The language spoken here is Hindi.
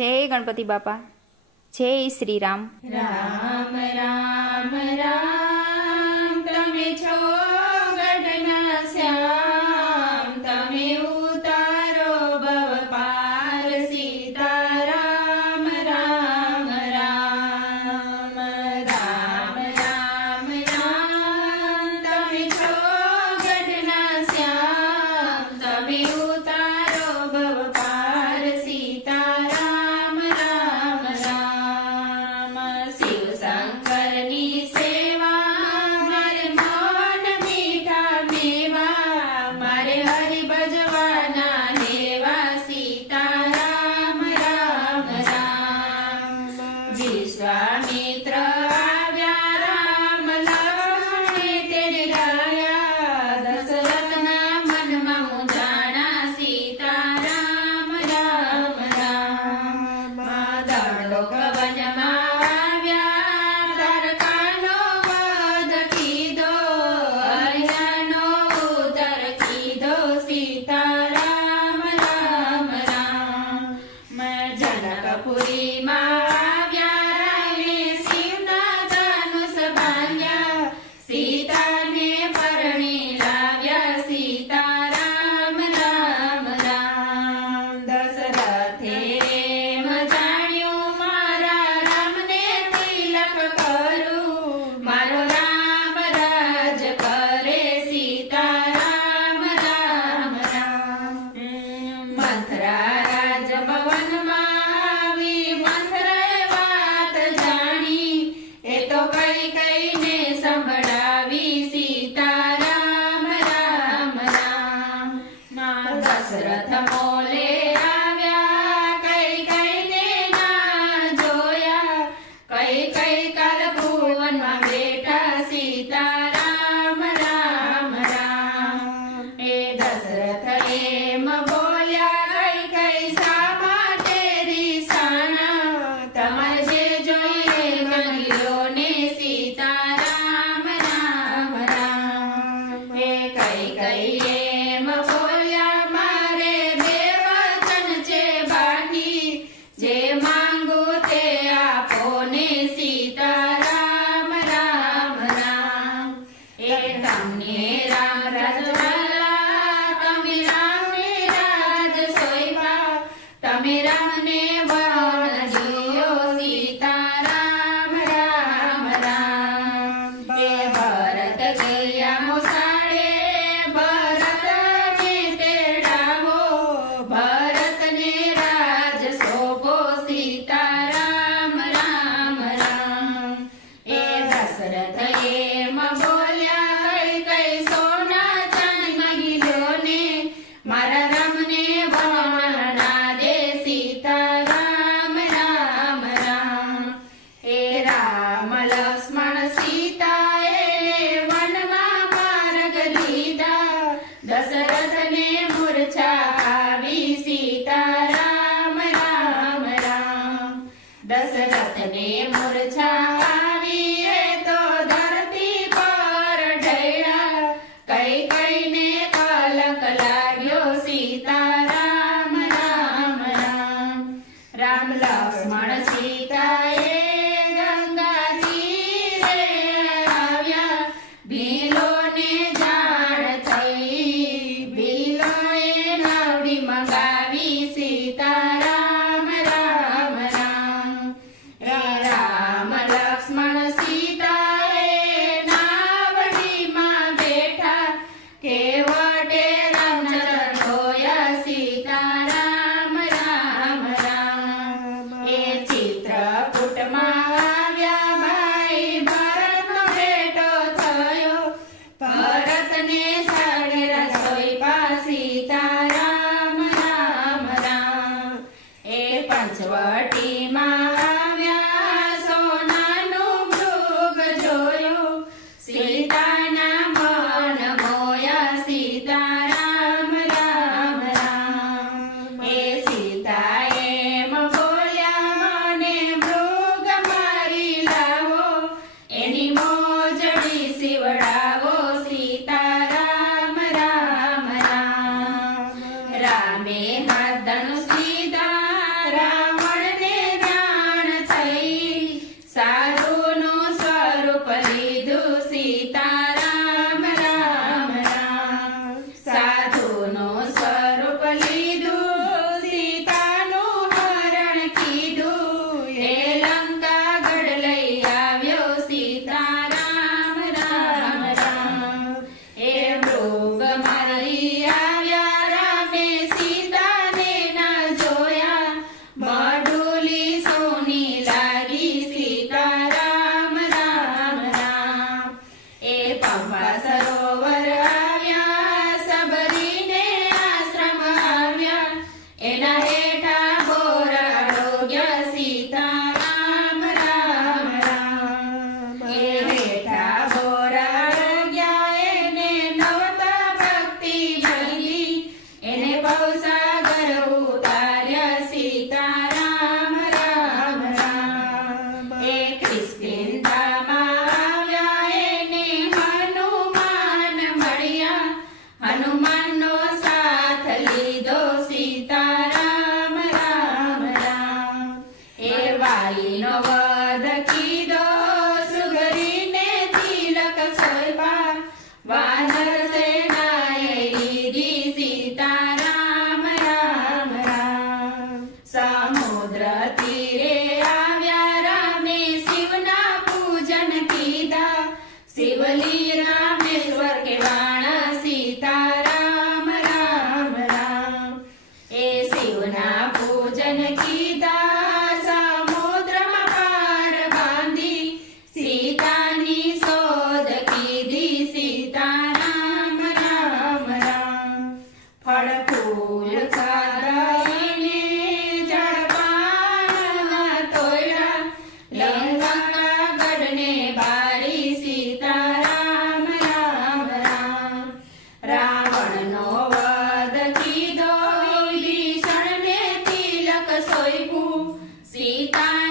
जय गणपति बापा। जय श्री राम। राम राम राम तमे छो गढ़ना श्याम, तमे उतारो भव पार सीता राम राम राम। राम राम राम तमे छो गढ़ना श्याम, तमे उतारो भव पार सीता राम राम राम। शिव शंकर नी सेवा मारे मन मीठा मेवा, मारे हरि भजवाना हेवा सीता राम राम राम। विश्वामित्र आव्या राम लक्ष्मणे तेड़े राया, दशरथ ना मन में मुंझाणा सीता राम राम राम। दंडो वन में आव्या तारकानो वध कीधो, हरियानो उदर कीधो सीता राम राम राम। जनकपुरी में आव्या रामे शिवना धनुष बांध्या, सीता ने परणी लाव्या सीता राम राम राम। दशरथे जाण्यु मारा राम ने तिलक करू, मारो राम राज करे सीता राम राम राम। मंथरा राज भवन में आवी मंथरे वात जाणी, ए तो कई कई ने संभळावी सीता राम राम राम। दशरथ मोले आव्या कई कई ने ना जोया, कई कई काल भुवन में बेटा सीता राम राम राम। ए दशरथ एम बोल्या कई कई सामा तेरी साना, तमर जे जोईए मंगिलो ने सीता राम राम राम। ए कई कई एम बोल्या मारे बेवचन चे बानी, जे मांगो ते आपो ने सीता राम राम राम। ए तमने राम रजवाला, तमे राम ने राज सोईपा, तमे राम ने वन दियो सीता राम राम राम। ए भरत गया मोसाड़े, भरत ने तेड़ावो, भरत ने राज सोपो सीता राम राम राम। ए दशरथ एम बोल्या कई कई सोना चांदी महिलो ने, मारा राम ने वरना दे सीता राम राम राम। ए राम लक्ष्मण सीता ए वन में मार्ग लीधा, दशरथ ने मूर्छा आवी सीता राम राम राम। दशरथ ने मूर्छा आवी ए तो धरती पर ढैया, कई कई ने कलक लाग्यो सीता राम राम राम। राम लक्ष्मण सीता ए गंगा तीरे आव्या, भीलो ने जाण थई, भीलो ए नावड़ी मंगावी सीता राम राम राम। ए राम लक्ष्मण सीता ए नावड़ी में बेठा, केवटे रामचंद्र होया सीता राम राम राम। ए चित्रकूट में आव्या भाई भरत नो बेटो थयो, भरत ने साड़े रसोई पा सीता राम राम राम। ए पंचवटी में आव्या सोनानु मृग जोयो, सीता ना मन मोया सीता राम राम राम। ए सीता एम बोल्या मने मृग मारी लावो, एनी मोजड़ी सिवड़ावो सीता राम राम राम। रामे हाथ धनुष लीधा, रावण કાંડ